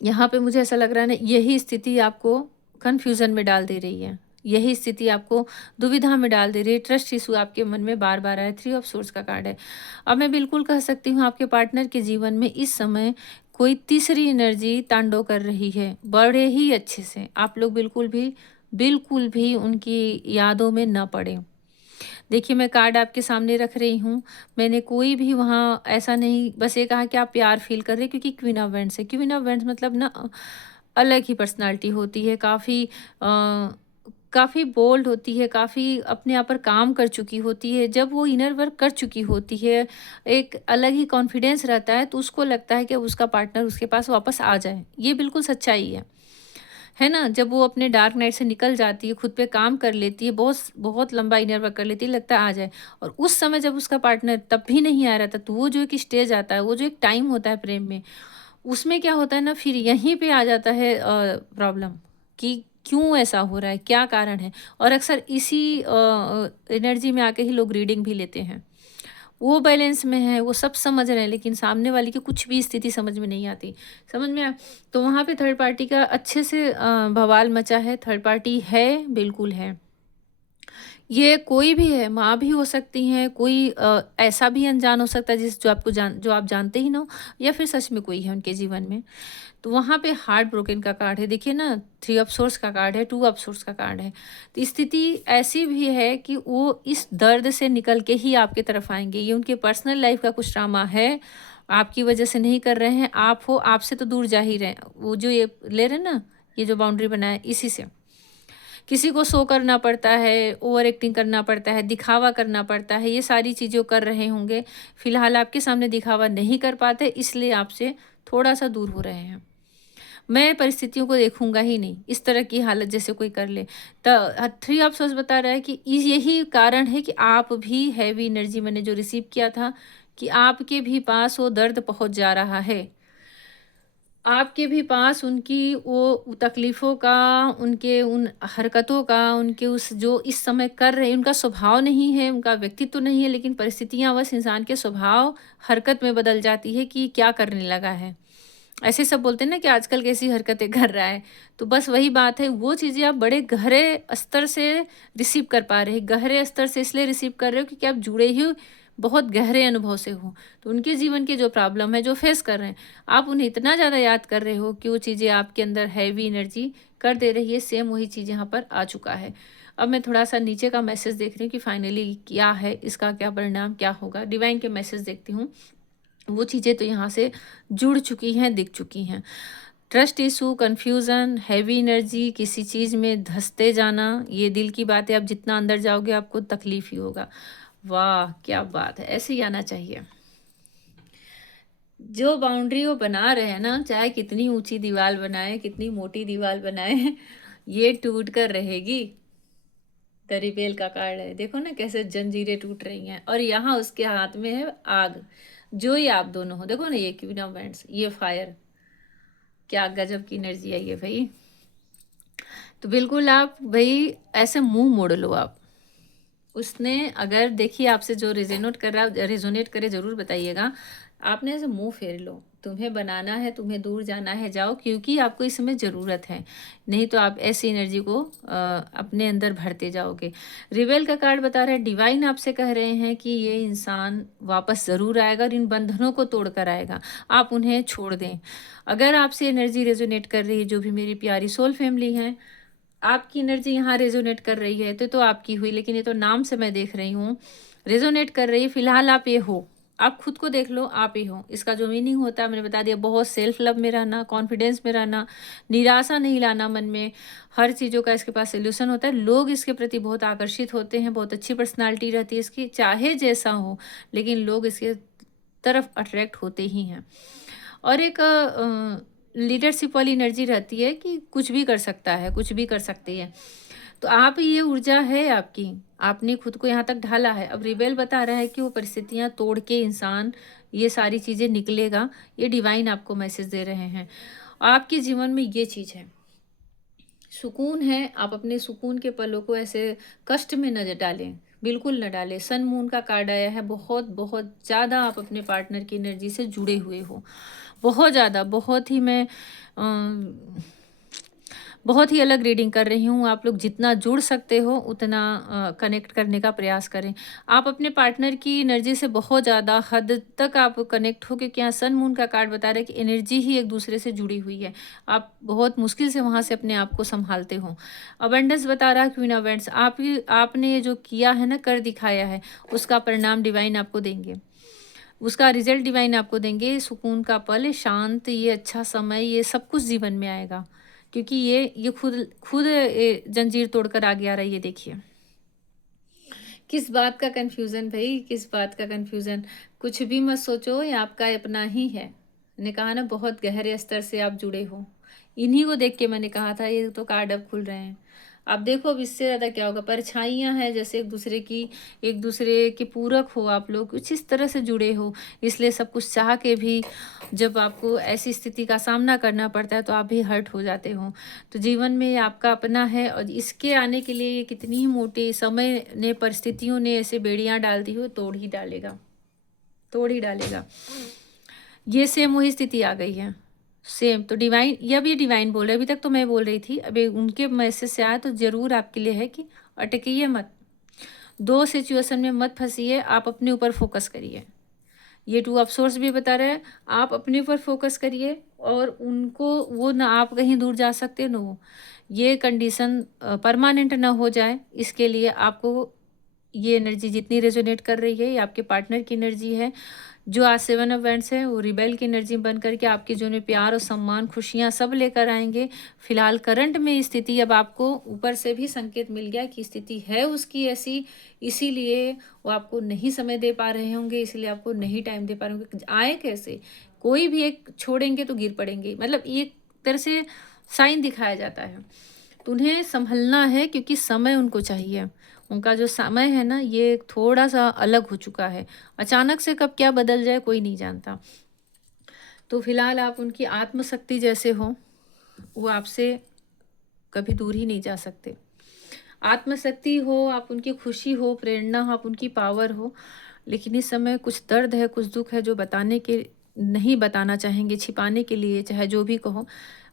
यहाँ पे मुझे ऐसा लग रहा है ना, यही स्थिति आपको कन्फ्यूज़न में डाल दे रही है। यही स्थिति आपको दुविधा में डाल दे रही है। ट्रस्ट इश्यू आपके मन में बार-बार आया, 3 ऑफ सोर्ड्स का कार्ड है। अब मैं बिल्कुल कह सकती हूँ आपके पार्टनर के जीवन में इस समय कोई तीसरी एनर्जी तांडव कर रही है, बड़े ही अच्छे से। आप लोग बिल्कुल भी उनकी यादों में ना पड़ें। देखिए मैं कार्ड आपके सामने रख रही हूँ, मैंने कोई भी वहाँ ऐसा नहीं, बस ये कहा कि आप प्यार फ़ील कर रहे हैं, क्योंकि क्वीन ऑफ वांड्स है। क्वीन ऑफ वांड्स मतलब ना अलग ही पर्सनैलिटी होती है, काफ़ी बोल्ड होती है, काफ़ी अपने आप पर काम कर चुकी होती है। जब वो इनर वर्क कर चुकी होती है, एक अलग ही कॉन्फिडेंस रहता है, तो उसको लगता है कि अब उसका पार्टनर उसके पास वापस आ जाए। ये बिल्कुल सच्चाई है। है ना? जब वो अपने डार्क नाइट से निकल जाती है, खुद पे काम कर लेती है, बहुत बहुत लंबा इनर वर्क कर लेती है, लगता है आ जाए। और उस समय जब उसका पार्टनर तब भी नहीं आ रहा था, तो वो जो एक स्टेज आता है, वो जो एक टाइम होता है प्रेम में, उसमें क्या होता है ना, फिर यहीं पे आ जाता है प्रॉब्लम कि क्यों ऐसा हो रहा है, क्या कारण है? और अक्सर इसी एनर्जी में आके ही लोग रीडिंग भी लेते हैं। वो बैलेंस में है, वो सब समझ रहे हैं, लेकिन सामने वाले की कुछ भी स्थिति समझ में नहीं आती। समझ में आया? तो वहाँ पे थर्ड पार्टी का अच्छे से बवाल मचा है, थर्ड पार्टी है, बिल्कुल है। ये कोई भी है, माँ भी हो सकती हैं, कोई ऐसा भी अनजान हो सकता है जो आप जानते ही ना हो, या फिर सच में कोई है उनके जीवन में। तो वहाँ पे हार्ट ब्रोकन का कार्ड है, देखिए ना, 3 ऑफ सोर्स का कार्ड है, 2 ऑफ सोर्स का कार्ड है। तो स्थिति ऐसी भी है कि वो इस दर्द से निकल के ही आपकी तरफ आएँगे। ये उनके पर्सनल लाइफ़ का कुछ ड्रामा है, आपकी वजह से नहीं कर रहे हैं, आप हो, आपसे तो दूर जा ही रहे हैं। वो जो ये ले रहे हैं ना, ये जो बाउंड्री बनाया है, इसी से। किसी को शो करना पड़ता है, ओवर एक्टिंग करना पड़ता है, दिखावा करना पड़ता है, ये सारी चीज़ें कर रहे होंगे। फिलहाल आपके सामने दिखावा नहीं कर पाते, इसलिए आपसे थोड़ा-सा दूर हो रहे हैं। मैं परिस्थितियों को देखूँगा ही नहीं, इस तरह की हालत जैसे कोई कर ले। 3 ऑफ सोर्स बता रहा है कि यही कारण है कि आप भी हैवी एनर्जी मैंने जो रिसीव किया था, कि आपके भी पास वो दर्द पहुँच जा रहा है। आपके भी पास उनकी वो तकलीफ़ों का, उनके उन हरकतों का, उनके उस जो इस समय कर रहे हैं, उनका स्वभाव नहीं है, उनका व्यक्तित्व नहीं है, लेकिन परिस्थितियाँ बस इंसान के स्वभाव, हरकत में बदल जाती है कि क्या करने लगा है। ऐसे सब बोलते हैं ना कि आजकल कैसी हरकतें कर रहा है, तो बस वही बात है, वो चीज़ें आप बड़े गहरे स्तर से रिसीव कर पा रहे हैं। गहरे स्तर से इसलिए रिसीव कर रहे हो क्योंकि आप जुड़े ही बहुत गहरे अनुभव से हो। तो उनके जीवन के जो प्रॉब्लम है, जो फेस कर रहे हैं, आप उन्हें इतना ज़्यादा याद कर रहे हो कि वो चीज़ें आपके अंदर हैवी एनर्जी कर दे रही है, सेम वही चीज़ यहाँ पर आ चुका है। अब मैं थोड़ा-सा नीचे का मैसेज देख रही हूँ कि फाइनली क्या है, इसका क्या परिणाम क्या होगा? डिवाइन के मैसेज देखती हूँ। वो चीज़ें तो यहाँ से जुड़ चुकी हैं, दिख चुकी हैं। Trust issue, confusion, heavy energy, किसी चीज़ में धँसते जाना, ये दिल की बात है, आप जितना अंदर जाओगे आपको तकलीफ़ ही होगा। वाह! क्या बात है, ऐसे ही आना चाहिए। जो बाउंड्री वो बना रहे हैं ना, चाहे कितनी ऊँची दीवार बनाएँ, कितनी मोटी दीवार बनाएँ, ये टूट कर रहेगी। द रिबेल का कार्ड है। देखो ना कैसे जंजीरें टूट रही हैं, और यहाँ उसके हाथ में है आग। जो ही आप दोनों हो, देखो ना, ये क्वीन ऑफ वांड्स, ये फायर, क्या गजब की एनर्जी है ये भई। तो बिल्कुल आप भई ऐसे मुँह मोड़ लो आप। उसने अगर देखिए आपसे जो रेज़ोनेट करे ज़रूर बताइएगा। आपने ऐसे मुँह फेर लो, तुम्हें बनाना है, तुम्हें दूर जाना है, जाओ, क्योंकि आपको इस समय ज़रूरत है। नहीं तो आप ऐसी एनर्जी को अपने अंदर भरते जाओगे। रिवेल का कार्ड बता रहा है, डिवाइन आपसे कह रहे हैं कि ये इंसान वापस ज़रूर आएगा और इन बंधनों को तोड़ कर आएगा। आप उन्हें छोड़ दें। अगर आपसे एनर्जी रेज़ोनेट कर रही है, जो भी मेरी प्यारी सोल फैमिली है, आपकी एनर्जी यहाँ रेजोनेट कर रही है, तो आपकी हुई, लेकिन ये तो नाम से मैं देख रही हूँ, रेजोनेट कर रही है, फिलहाल आप ये हो। आप खुद को देख लो, आप ही हो। इसका जो मीनिंग होता है मैंने बता दिया, बहुत सेल्फ लव में रहना, कॉन्फिडेंस में रहना, निराशा नहीं लाना मन में, हर चीज़ों का इसके पास सॉल्यूशन होता है। लोग इसके प्रति बहुत आकर्षित होते हैं, बहुत अच्छी पर्सनैलिटी रहती है इसकी, चाहे जैसा हो, लेकिन लोग इसके तरफ अट्रैक्ट होते ही हैं। और एक लीडरशिप वाली एनर्जी रहती है कि कुछ भी कर सकता है, कुछ भी कर सकती है। तो आप, ये ऊर्जा है आपकी, आपने खुद को यहाँ तक ढाला है। अब रिबेल बता रहा है कि वो परिस्थितियाँ तोड़ के इंसान ये सारी चीज़ें निकलेगा, ये डिवाइन आपको मैसेज दे रहे हैं। आपके जीवन में ये चीज़ है, सुकून है, आप अपने सुकून के पलों को ऐसे कष्ट में न डालें, बिल्कुल न डालें। सन मून का कार्ड आया है, बहुत बहुत ज़्यादा आप अपने पार्टनर की एनर्जी से जुड़े हुए हो। बहुत ज़्यादा, बहुत ही मैं बहुत ही अलग रीडिंग कर रही हूँ। आप लोग जितना जुड़ सकते हो उतना कनेक्ट करने का प्रयास करें। आप अपने पार्टनर की एनर्जी से बहुत ज़्यादा हद तक आप कनेक्ट हो, क्योंकि यहाँ सन मून का कार्ड बता रहा है कि एनर्जी ही एक दूसरे से जुड़ी हुई है। आप बहुत मुश्किल से वहाँ से अपने आप को सँभालते हो। अबंडेंस बता रहा है क्वीन ऑफ वांड्स, आपने ये जो किया है ना, कर दिखाया है, उसका परिणाम डिवाइन आपको देंगे। उसका रिज़ल्ट डिवाइन आपको देंगे। सुकून का पल, शांत, ये अच्छा समय, ये सब कुछ जीवन में आएगा। क्योंकि ये खुद खुद जंजीर तोड़कर आगे आ रहा है, ये देखिए। किस बात का कन्फ्यूज़न भई, किस बात का कन्फ्यूज़न? कुछ भी मत सोचो, ये आपका अपना ही है। मैंने कहा ना, बहुत गहरे स्तर से आप जुड़े हो। इन्हीं को देख के मैंने कहा था ये तो कार्ड अब खुल रहे हैं। अब देखो अब इससे ज़्यादा क्या होगा, परछाइयाँ हैं जैसे एक दूसरे के पूरक हो, आप लोग कुछ इस तरह से जुड़े हो, इसलिए सब कुछ चाह के भी जब आपको ऐसी स्थिति का सामना करना पड़ता है तो आप भी हर्ट हो जाते हो। तो जीवन में ये आपका अपना है और इसके आने के लिए ये कितनी ही मोटी समय ने, परिस्थितियों ने ऐसे बेड़ियां डाल दी हो, तोड़ ही डालेगा, तोड़ ही डालेगा। ये सेम वही स्थिति आ गई है, सेम। तो डिवाइन, ये अब ये डिवाइन बोल रहे, अभी तक तो मैं बोल रही थी, अभी उनके मैसेज से आया तो ज़रूर आपके लिए है कि अटकिए मत, दो सिचुएशन में मत फंसिए, आप अपने ऊपर फोकस करिए। ये टू ऑफ सोर्स भी बता रहे हैं, आप अपने ऊपर फोकस करिए और उनको, वो ना आप कहीं दूर जा सकते न हो, ये कंडीशन परमानेंट ना हो जाए, इसके लिए आपको ये एनर्जी जितनी रेजोनेट कर रही है ये आपके पार्टनर की एनर्जी है। जो आज 7 ऑफ वैंड्स है वो रिबेल की एनर्जी बन करके आपके जो में प्यार और सम्मान, खुशियाँ सब लेकर आएंगे। फिलहाल करंट में स्थिति, अब आपको ऊपर से भी संकेत मिल गया कि स्थिति है उसकी ऐसी, इसीलिए वो आपको नहीं समय दे पा रहे होंगे, इसीलिए आपको नहीं टाइम दे पा रहे होंगे। आए कैसे, कोई भी एक छोड़ेंगे तो गिर पड़ेंगे, मतलब एक तरह से साइन दिखाया जाता है। तो उन्हें संभलना है क्योंकि समय उनको चाहिए, उनका जो समय है ना ये थोड़ा सा अलग हो चुका है, अचानक से कब क्या बदल जाए कोई नहीं जानता। तो फिलहाल आप उनकी आत्मशक्ति जैसे हो, वो आपसे कभी दूर ही नहीं जा सकते। आत्मशक्ति हो, आप उनकी खुशी हो, प्रेरणा हो, आप उनकी पावर हो, लेकिन इस समय कुछ दर्द है, कुछ दुख है जो बताने के, नहीं बताना चाहेंगे, छिपाने के लिए, चाहे जो भी कहो,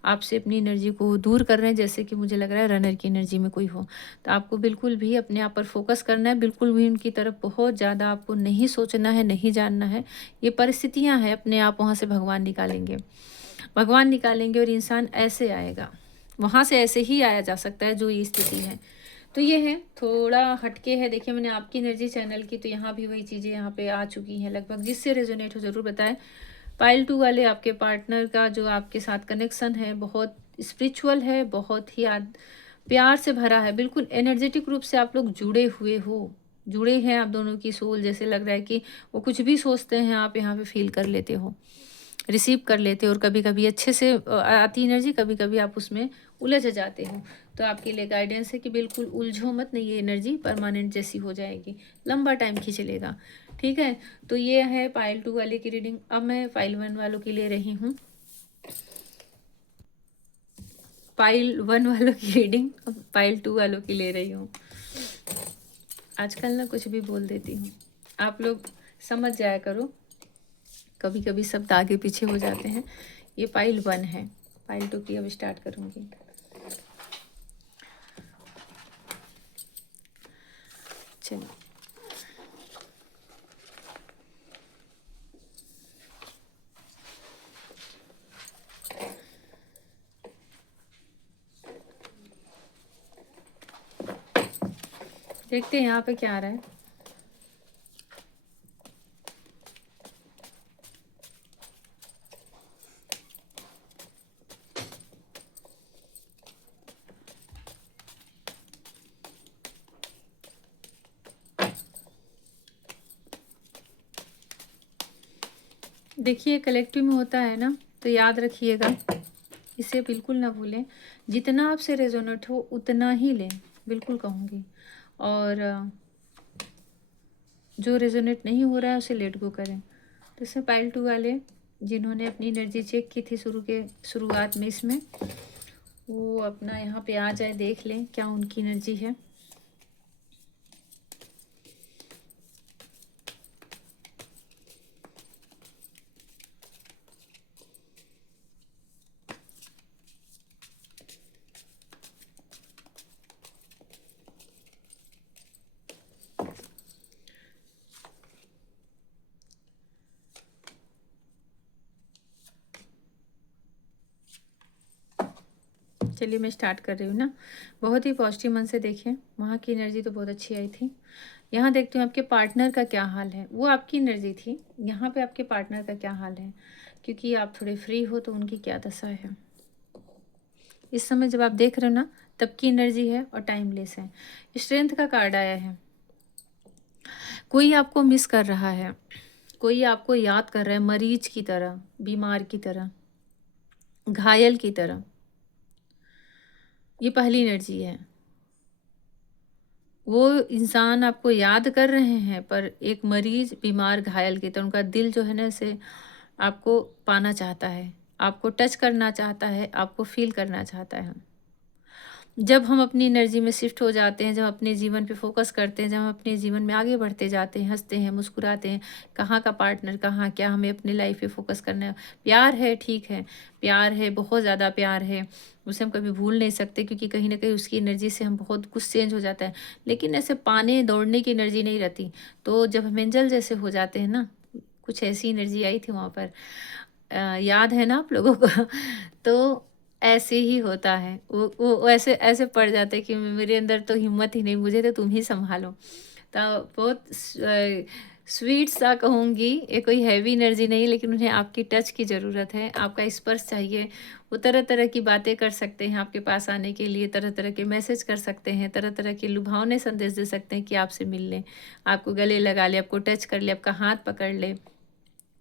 आपसे अपनी एनर्जी को दूर कर रहे हैं, जैसे कि मुझे लग रहा है रनर की एनर्जी में कोई हो। तो आपको बिल्कुल भी अपने आप पर फोकस करना है, बिल्कुल भी उनकी तरफ बहुत ज़्यादा आपको नहीं सोचना है, नहीं जानना है। ये परिस्थितियाँ हैं, अपने आप वहाँ से भगवान निकालेंगे, भगवान निकालेंगे और इंसान ऐसे आएगा, वहाँ से ऐसे ही आया जा सकता है जो ये स्थिति है। तो ये है, थोड़ा हटके है। देखिए मैंने आपकी एनर्जी चैनल की, तो यहाँ भी वही चीज़ें यहाँ पे आ चुकी हैं लगभग, जिससे रेजोनेट हो ज़रूर बताएं। पाइल 2 वाले, आपके पार्टनर का जो आपके साथ कनेक्शन है बहुत स्पिरिचुअल है, बहुत ही प्यार से भरा है, बिल्कुल एनर्जेटिक रूप से आप लोग जुड़े हुए हो, जुड़े हैं आप दोनों की सोल, जैसे लग रहा है कि वो कुछ भी सोचते हैं आप यहाँ पे फील कर लेते हो, रिसीव कर लेते हो, और कभी कभी अच्छे से आती एनर्जी, कभी कभी आप उसमें उलझ जाते हो। तो आपके लिए गाइडेंस है कि बिल्कुल उलझो मत, नहीं ये एनर्जी परमानेंट जैसी हो जाएगी, लंबा टाइम खींच लेगा, ठीक है। तो ये है पाइल 2 वाले की रीडिंग। अब मैं पाइल 1 वालों की ले रही हूँ, पाइल 1 वालों की रीडिंग, पाइल 2 वालों की ले रही हूँ। आजकल ना कुछ भी बोल देती हूँ, आप लोग समझ जाया करो, कभी कभी शब्द आगे पीछे हो जाते हैं। ये पाइल 1 है, पाइल 2 की अब स्टार्ट करूँगी। चलिए, देखते हैं यहाँ पे क्या आ रहा है। देखिए कलेक्टिव में होता है ना, तो याद रखिएगा, इसे बिल्कुल ना भूलें, जितना आपसे रेजोनेट हो उतना ही लें, बिल्कुल कहूँगी। और जो रेजोनेट नहीं हो रहा है उसे लेट गो करें। तो इसमें पाइल 2 वाले जिन्होंने अपनी एनर्जी चेक की थी शुरुआत में, इसमें वो अपना यहाँ पे आ जाए, देख लें क्या उनकी एनर्जी है। चलिए मैं स्टार्ट कर रही हूँ ना, बहुत ही पॉजिटिव मन से देखें, वहाँ की एनर्जी तो बहुत अच्छी आई थी। यहाँ देखती हूँ आपके पार्टनर का क्या हाल है, वो आपकी एनर्जी थी, यहाँ पे आपके पार्टनर का क्या हाल है, क्योंकि आप थोड़े फ्री हो तो उनकी क्या दशा है इस समय जब आप देख रहे हो ना, तब की एनर्जी है और टाइमलेस है। स्ट्रेंथ का कार्ड आया है, कोई आपको मिस कर रहा है, कोई आपको याद कर रहा है, मरीज की तरह, बीमार की तरह, घायल की तरह, ये पहली एनर्जी है। वो इंसान आपको याद कर रहे हैं, पर एक मरीज़ बीमार घायल की तरह उनका दिल जो है ना ऐसे आपको पाना चाहता है, आपको टच करना चाहता है, आपको फ़ील करना चाहता है। जब हम अपनी एनर्जी में शिफ्ट हो जाते हैं, जब अपने जीवन पे फ़ोकस करते हैं, जब हम अपने जीवन में आगे बढ़ते जाते हैं, हँसते हैं, मुस्कुराते हैं, कहाँ का पार्टनर, कहाँ क्या, हमें अपनी लाइफ़ पे फ़ोकस करना है। प्यार है, ठीक है, प्यार है, बहुत ज़्यादा प्यार है, उसे हम कभी भूल नहीं सकते क्योंकि कहीं न कहीं उसकी एनर्जी से हम बहुत कुछ चेंज हो जाता है। लेकिन ऐसे पाने, दौड़ने की एनर्जी नहीं रहती। तो जब हम एंजल जैसे हो जाते हैं ना, कुछ ऐसी एनर्जी आई थी वहाँ पर। याद है ना आप लोगों को? तो ऐसे ही होता है। वो ऐसे ऐसे पड़ जाते हैं कि मेरे अंदर तो हिम्मत ही नहीं, मुझे तो तुम ही सँभालो। तो बहुत स्वीट सा कहूँगी, ये कोई हैवी एनर्जी नहीं, लेकिन उन्हें आपकी टच की ज़रूरत है, आपका स्पर्श चाहिए। वो तरह-तरह की बातें कर सकते हैं आपके पास आने के लिए, तरह-तरह के मैसेज कर सकते हैं, तरह-तरह के लुभावने संदेश दे सकते हैं कि आपसे मिल लें, आपको गले लगा लें, आपको टच कर लें, आपका हाथ पकड़ लें।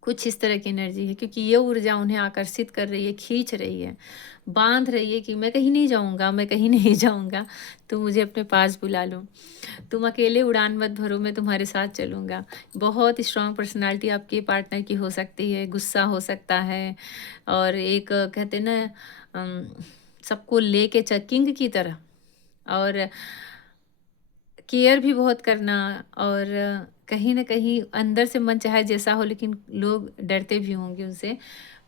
कुछ इस तरह की एनर्जी है क्योंकि ये ऊर्जा उन्हें आकर्षित कर रही है, खींच रही है, बांध रही है कि मैं कहीं नहीं जाऊँगा, मैं कहीं नहीं जाऊँगा, तुम मुझे अपने पास बुला लो। तुम अकेले उड़ान मत भरो, मैं तुम्हारे साथ चलूँगा। बहुत स्ट्रॉन्ग पर्सनैलिटी आपके पार्टनर की हो सकती है, गुस्सा हो सकता है और एक कहते हैं ना सबको लेके किंग की तरह और केयर भी बहुत करना और कहीं न कहीं अंदर से मन चाहे जैसा हो लेकिन लोग डरते भी होंगे उनसे,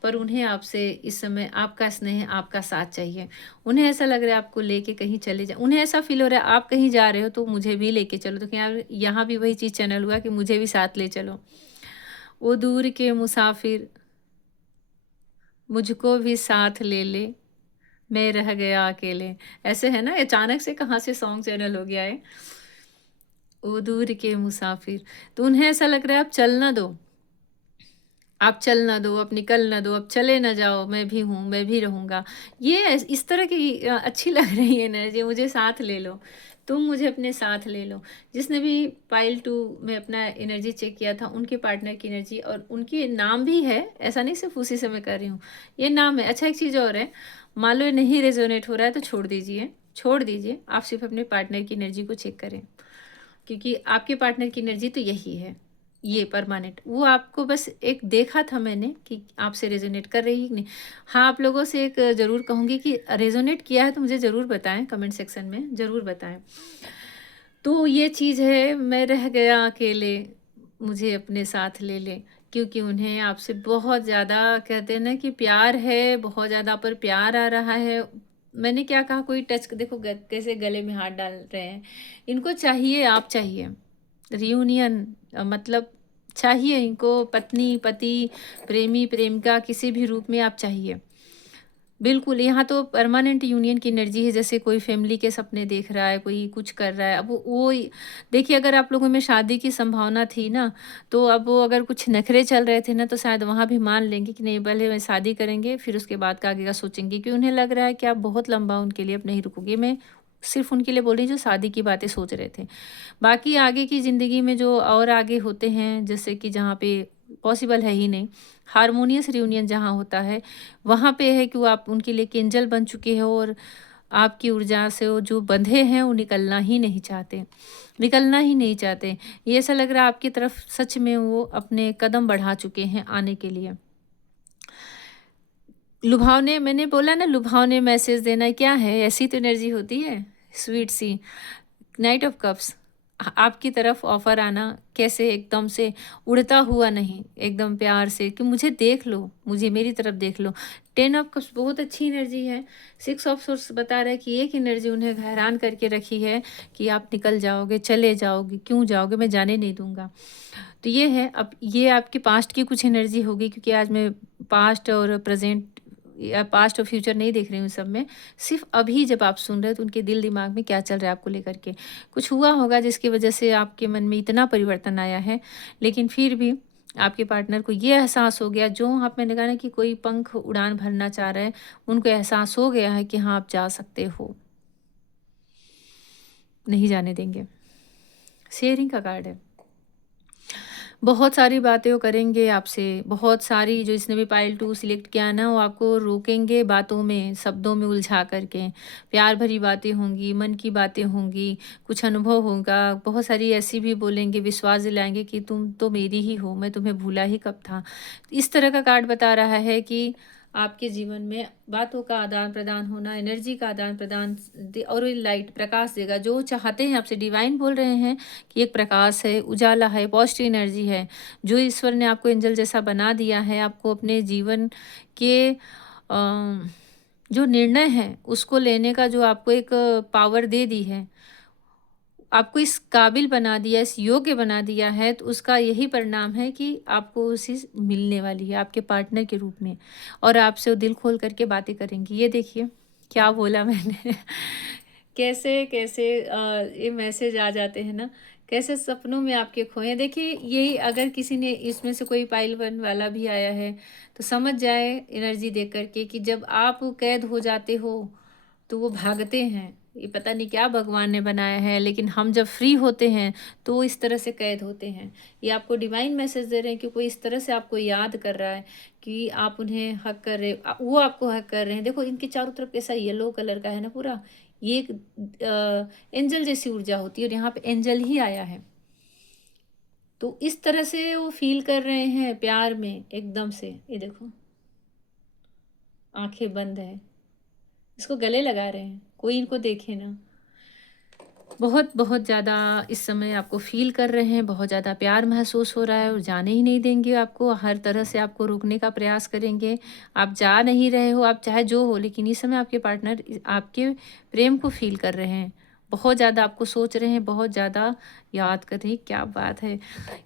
पर उन्हें आपसे इस समय आपका स्नेह, आपका साथ चाहिए। उन्हें ऐसा लग रहा है आपको लेके कहीं चले जाएँ, उन्हें ऐसा फ़ील हो रहा है आप कहीं जा रहे हो तो मुझे भी लेके चलो, तो क्या यहाँ भी वही चीज़ चैनल हुआ कि मुझे भी साथ ले चलो। वो दूर के मुसाफिर मुझको भी साथ ले ले, मैं रह गया अकेले। ऐसे है ना, अचानक से कहाँ से सॉन्ग चैनल हो गया है। ओ दूर के मुसाफिर, तो उन्हें ऐसा लग रहा है आप चल ना दो, आप चल ना दो, आप निकल ना दो, आप चले ना जाओ, मैं भी हूँ, मैं भी रहूँगा। ये इस तरह की अच्छी लग रही है एनर्जी, मुझे साथ ले लो, तुम मुझे अपने साथ ले लो। जिसने भी पाइल 2 में अपना एनर्जी चेक किया था, उनके पार्टनर की एनर्जी और उनके नाम भी है, ऐसा नहीं सिर्फ़ उसी से मैं कर रही हूँ, ये नाम है। अच्छा एक चीज़ और है, मान लो ये नहीं रेज़ोनेट हो रहा है तो छोड़ दीजिए, आप सिर्फ़ अपने पार्टनर की एनर्जी को चेक करें। क्योंकि आपके पार्टनर की एनर्जी तो यही है, ये परमानेंट। वो आपको बस एक देखा था मैंने कि आपसे रेज़ोनेट कर रही है कि नहीं। हाँ, आप लोगों से एक ज़रूर कहूँगी कि रेज़ोनेट किया है तो मुझे ज़रूर बताएँ, कमेंट सेक्शन में ज़रूर बताएँ। तो ये चीज़ है, मैं रह गया अकेले, मुझे अपने साथ ले ले, क्योंकि उन्हें आपसे बहुत ज़्यादा कहते हैं ना कि प्यार है, बहुत ज़्यादा पर प्यार आ रहा है। मैंने क्या कहा, कोई टच देखो कैसे गले में हाथ डाल रहे हैं। इनको चाहिए, आप चाहिए। रियूनियन मतलब चाहिए इनको, पत्नी, पति, प्रेमी, प्रेमिका किसी भी रूप में आप चाहिए। बिल्कुल, यहाँ तो परमानेंट यूनियन की एनर्जी है, जैसे कोई फैमिली के सपने देख रहा है, कोई कुछ कर रहा है। अब वो देखिए, अगर आप लोगों में शादी की संभावना थी ना, तो अब वो अगर कुछ नखरे चल रहे थे ना, तो शायद वहाँ भी मान लेंगे कि नहीं, पहले मैं शादी करेंगे, फिर उसके बाद का आगे का सोचेंगे, क्योंकि उन्हें लग रहा है कि आप बहुत लंबा उनके लिए अब नहीं रुकोगे। मैं सिर्फ़ उनके लिए बोल रही हूँ, जो शादी की बातें सोच रहे थे। बाकी आगे की ज़िंदगी में जो और आगे होते हैं, जैसे कि जहाँ पे पॉसिबल है ही नहीं, हार्मोनियस रियूनियन जहाँ होता है, वहाँ पे है कि वो आप उनके लिए एक एंजल बन चुके हो और आपकी ऊर्जा से वो जो बंधे हैं, वो निकलना ही नहीं चाहते, निकलना ही नहीं चाहते। ये ऐसा लग रहा है आपकी तरफ सच में वो अपने कदम बढ़ा चुके हैं आने के लिए। लुभावने, मैंने बोला ना, लुभावने मैसेज देना क्या है? ऐसी तो एनर्जी होती है, स्वीट सी। नाइट ऑफ कप्स, आपकी तरफ ऑफर आना, कैसे एकदम से उड़ता हुआ नहीं, एकदम प्यार से कि मुझे देख लो, मुझे मेरी तरफ देख लो। 10 ऑफ कप्स बहुत अच्छी एनर्जी है। 6 ऑफ सोर्स बता रहा है कि एक एनर्जी उन्हें हैरान करके रखी है कि आप निकल जाओगे, चले जाओगे, क्यों जाओगे, मैं जाने नहीं दूंगा। तो ये है, अब ये आपके पास्ट की कुछ एनर्जी होगी, क्योंकि आज मैं पास्ट और प्रेजेंट या पास्ट और फ्यूचर नहीं देख रही हूँ सब में। सिर्फ अभी जब आप सुन रहे हो तो उनके दिल दिमाग में क्या चल रहा है आपको लेकर के, कुछ हुआ होगा जिसकी वजह से आपके मन में इतना परिवर्तन आया है। लेकिन फिर भी आपके पार्टनर को ये एहसास हो गया, जो आप मैंने कहा ना कि कोई पंख उड़ान भरना चाह रहे हैं, उनको एहसास हो गया है कि हाँ आप जा सकते हो, नहीं जाने देंगे। शेयरिंग का कार्ड है। बहुत सारी बातें वो करेंगे आपसे, बहुत सारी जो जिसने भी पाइल 2 सिलेक्ट किया ना, वो आपको रोकेंगे बातों में, शब्दों में उलझा करके। प्यार भरी बातें होंगी, मन की बातें होंगी, कुछ अनुभव होगा, बहुत सारी ऐसी भी बोलेंगे, विश्वास दिलाएँगे कि तुम तो मेरी ही हो, मैं तुम्हें भूला ही कब था। इस तरह का कार्ड बता रहा है कि आपके जीवन में बातों का आदान-प्रदान होना, एनर्जी का आदान-प्रदान और ये लाइट प्रकाश देगा। जो चाहते हैं आपसे डिवाइन बोल रहे हैं कि एक प्रकाश है, उजाला है, पॉजिटिव एनर्जी है। जो ईश्वर ने आपको एंजल जैसा बना दिया है, आपको अपने जीवन के जो निर्णय हैं, उसको लेने का जो आपको एक पावर दे दी है, आपको इस काबिल बना दिया, इस योग्य बना दिया है, तो उसका यही परिणाम है कि आपको वो चीज़ मिलने वाली है आपके पार्टनर के रूप में और आपसे वो दिल खोल करके बातें करेंगी। ये देखिए, क्या बोला मैंने। कैसे-कैसे ये मैसेज आ जाते हैं ना, कैसे सपनों में आपके खोए। देखिए, यही अगर किसी ने इसमें से कोई पाइल 1 वाला भी आया है, तो समझ जाए एनर्जी देख कर के कि जब आप कैद हो जाते हो तो वो भागते हैं। ये पता नहीं क्या भगवान ने बनाया है, लेकिन हम जब फ्री होते हैं तो वो इस तरह से कैद होते हैं। ये आपको डिवाइन मैसेज दे रहे हैं कि कोई इस तरह से आपको याद कर रहा है कि आप उन्हें हक कर रहे, वो आपको हक कर रहे हैं। देखो इनके चारों तरफ कैसा येलो कलर का है ना पूरा, ये एक एंजल जैसी ऊर्जा होती है और यहाँ पे एंजल ही आया है। तो इस तरह से वो फील कर रहे हैं प्यार में एकदम से। ये देखो, आंखें बंद है, इसको गले लगा रहे हैं, कोई इनको देखे ना। बहुत बहुत ज़्यादा इस समय आपको फ़ील कर रहे हैं, बहुत ज़्यादा प्यार महसूस हो रहा है और जाने ही नहीं देंगे आपको, हर तरह से आपको रोकने का प्रयास करेंगे। आप जा नहीं रहे हो, आप चाहे जो हो, लेकिन इस समय आपके पार्टनर आपके प्रेम को फ़ील कर रहे हैं। बहुत ज़्यादा आपको सोच रहे हैं, बहुत ज़्यादा याद कर रहे हैं, क्या बात है।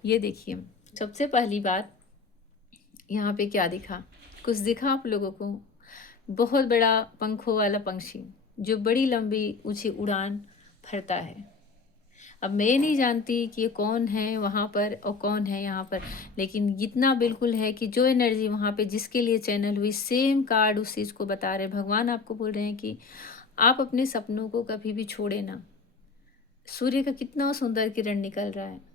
ये देखिए, सबसे पहली बात यहाँ पे क्या दिखा? कुछ दिखा आप लोगों को? बहुत बड़ा पंखों वाला पंछी, जो बड़ी लंबी ऊँची उड़ान भरता है। अब मैं नहीं जानती कि ये कौन है वहाँ पर और कौन है यहाँ पर, लेकिन इतना बिल्कुल है कि जो एनर्जी वहाँ पे जिसके लिए चैनल हुई, सेम कार्ड उस चीज़ को बता रहे हैं। भगवान आपको बोल रहे हैं कि आप अपने सपनों को कभी भी छोड़े ना। सूर्य का कितना सुंदर किरण निकल रहा है।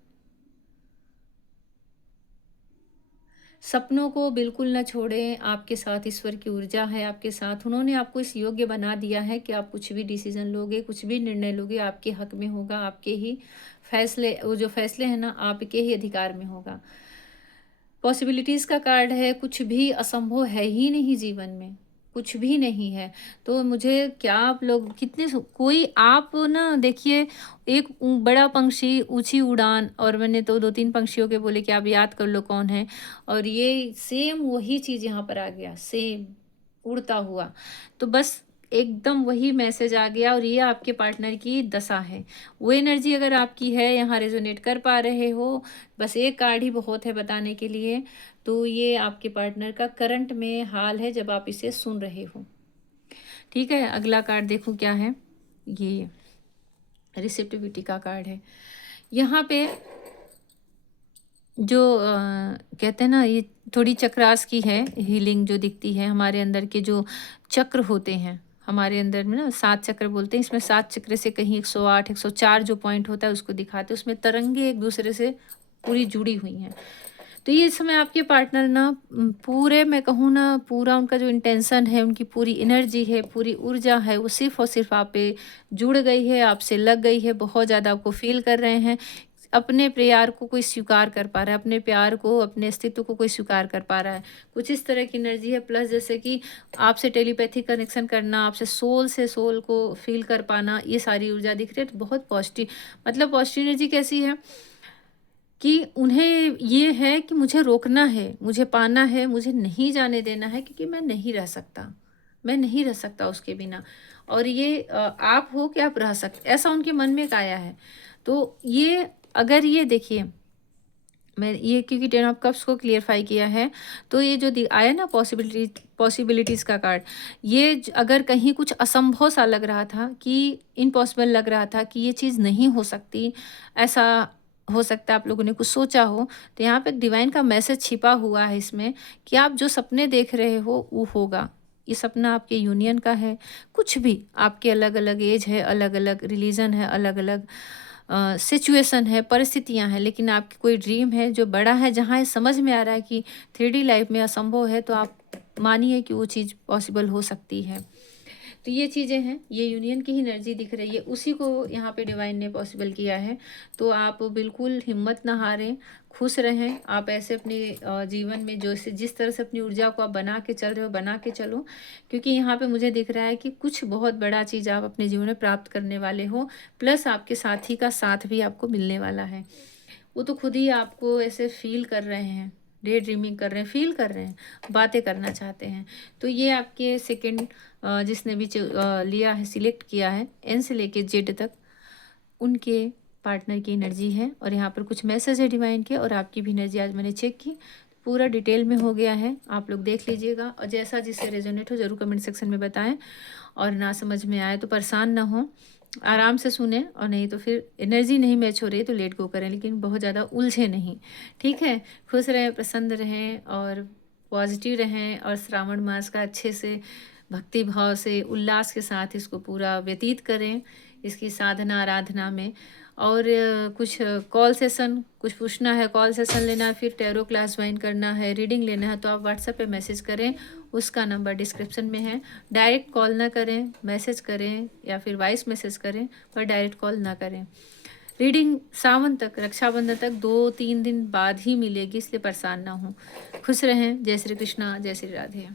सपनों को बिल्कुल ना छोड़ें, आपके साथ ईश्वर की ऊर्जा है आपके साथ। उन्होंने आपको इस योग्य बना दिया है कि आप कुछ भी डिसीज़न लोगे, कुछ भी निर्णय लोगे, आपके हक में होगा, आपके ही फैसले, वो जो फैसले हैं ना, आपके ही अधिकार में होगा। पॉसिबिलिटीज़ का कार्ड है, कुछ भी असंभव है ही नहीं जीवन में, कुछ भी नहीं है। तो मुझे क्या आप लोग कितने कोई आप ना देखिए, एक बड़ा पंछी ऊँची उड़ान, और मैंने तो 2-3 पंछियों के बोले कि आप याद कर लो कौन है, और ये सेम वही चीज़ यहाँ पर आ गया, सेम उड़ता हुआ। तो बस एकदम वही मैसेज आ गया और ये आपके पार्टनर की दशा है। वो एनर्जी अगर आपकी है, यहाँ रेज़ोनेट कर पा रहे हो, बस एक कार्ड ही बहुत है बताने के लिए। तो ये आपके पार्टनर का करंट में हाल है जब आप इसे सुन रहे हो। ठीक है, अगला कार्ड देखो क्या है। ये रिसेप्टिविटी का कार्ड है। यहाँ पे जो कहते हैं ना, ये थोड़ी चक्रास की है हीलिंग जो दिखती है। हमारे अंदर के जो चक्र होते हैं, हमारे अंदर में ना 7 चक्र बोलते हैं। इसमें 7 चक्र से कहीं 108 104 जो पॉइंट होता है उसको दिखाते हैं। उसमें तरंगे एक दूसरे से पूरी जुड़ी हुई हैं। तो ये इस समय आपके पार्टनर ना पूरे, मैं कहूँ ना, पूरा उनका जो इंटेंशन है, उनकी पूरी एनर्जी है, पूरी ऊर्जा है, वो सिर्फ़ और सिर्फ़ आप पे जुड़ गई है, आपसे लग गई है। बहुत ज़्यादा आपको फ़ील कर रहे हैं। अपने प्यार को कोई स्वीकार कर पा रहा है, अपने प्यार को, अपने अस्तित्व को कोई स्वीकार कर पा रहा है। कुछ इस तरह की एनर्जी है। प्लस जैसे कि आपसे टेलीपैथिक कनेक्शन करना, आपसे सोल से सोल को फ़ील कर पाना, ये सारी ऊर्जा दिख रही है। तो बहुत पॉज़िटिव, मतलब पॉज़िटिव एनर्जी कैसी है कि उन्हें ये है कि मुझे रोकना है, मुझे पाना है, मुझे नहीं जाने देना है, क्योंकि मैं नहीं रह सकता। मैं नहीं रह सकता उसके बिना। और ये आप हो कि आप रह सकते, ऐसा उनके मन में एक आया है। तो ये अगर ये देखिए, मैं ये क्योंकि 10 ऑफ कप्स को क्लियरफाई किया है, तो ये जो आया ना पॉसिबिलिटीज़ का कार्ड, ये अगर कहीं कुछ असंभव सा लग रहा था, कि इम्पॉसिबल लग रहा था, कि ये चीज़ नहीं हो सकती, ऐसा हो सकता है आप लोगों ने कुछ सोचा हो, तो यहाँ पे डिवाइन का मैसेज छिपा हुआ है इसमें, कि आप जो सपने देख रहे हो वो होगा। ये सपना आपके यूनियन का है, कुछ भी आपके अलग अलग एज है, अलग अलग रिलीजन है, अलग अलग सिचुएशन है, परिस्थितियाँ हैं, लेकिन आपकी कोई ड्रीम है जो बड़ा है, जहाँ ये समझ में आ रहा है कि 3D लाइफ में असंभव है, तो आप मानिए कि वो चीज़ पॉसिबल हो सकती है। तो ये चीज़ें हैं, ये यूनियन की ही एनर्जी दिख रही है, उसी को यहाँ पे डिवाइन ने पॉसिबल किया है। तो आप बिल्कुल हिम्मत ना हारें, खुश रहें। आप ऐसे अपने जीवन में जो से जिस तरह से अपनी ऊर्जा को आप बना के चल रहे हो, बना के चलो, क्योंकि यहाँ पे मुझे दिख रहा है कि कुछ बहुत बड़ा चीज़ आप अपने जीवन में प्राप्त करने वाले हो, प्लस आपके साथी का साथ भी आपको मिलने वाला है। वो तो खुद ही आपको ऐसे फ़ील कर रहे हैं, डे ड्रीमिंग कर रहे हैं, फ़ील कर रहे हैं, बातें करना चाहते हैं। तो ये आपके सेकंड जिसने भी लिया है, सिलेक्ट किया है, एन से लेके जेड तक, उनके पार्टनर की एनर्जी है। और यहाँ पर कुछ मैसेज है डिवाइन के, और आपकी भी एनर्जी आज मैंने चेक की, पूरा डिटेल में हो गया है, आप लोग देख लीजिएगा। और जैसा जिससे रेजोनेट हो ज़रूर कमेंट सेक्शन में बताएं, और ना समझ में आए तो परेशान ना हो, आराम से सुने, और नहीं तो फिर एनर्जी नहीं मैच हो रही है तो लेट गो करें, लेकिन बहुत ज़्यादा उलझे नहीं। ठीक है, खुश रहें, प्रसन्न रहें और पॉजिटिव रहें, और श्रावण मास का अच्छे से भक्ति भाव से उल्लास के साथ इसको पूरा व्यतीत करें, इसकी साधना आराधना में। और कुछ कॉल सेशन, कुछ पूछना है, कॉल सेशन लेना है, फिर टैरो क्लास ज्वाइन करना है, रीडिंग लेना है, तो आप व्हाट्सएप पे मैसेज करें, उसका नंबर डिस्क्रिप्शन में है। डायरेक्ट कॉल ना करें, मैसेज करें या फिर वॉइस मैसेज करें, पर डायरेक्ट कॉल ना करें। रीडिंग सावन तक, रक्षाबंधन तक 2-3 दिन बाद ही मिलेगी, इसलिए परेशान ना हो। खुश रहें। जय श्री कृष्णा, जय श्री राधे।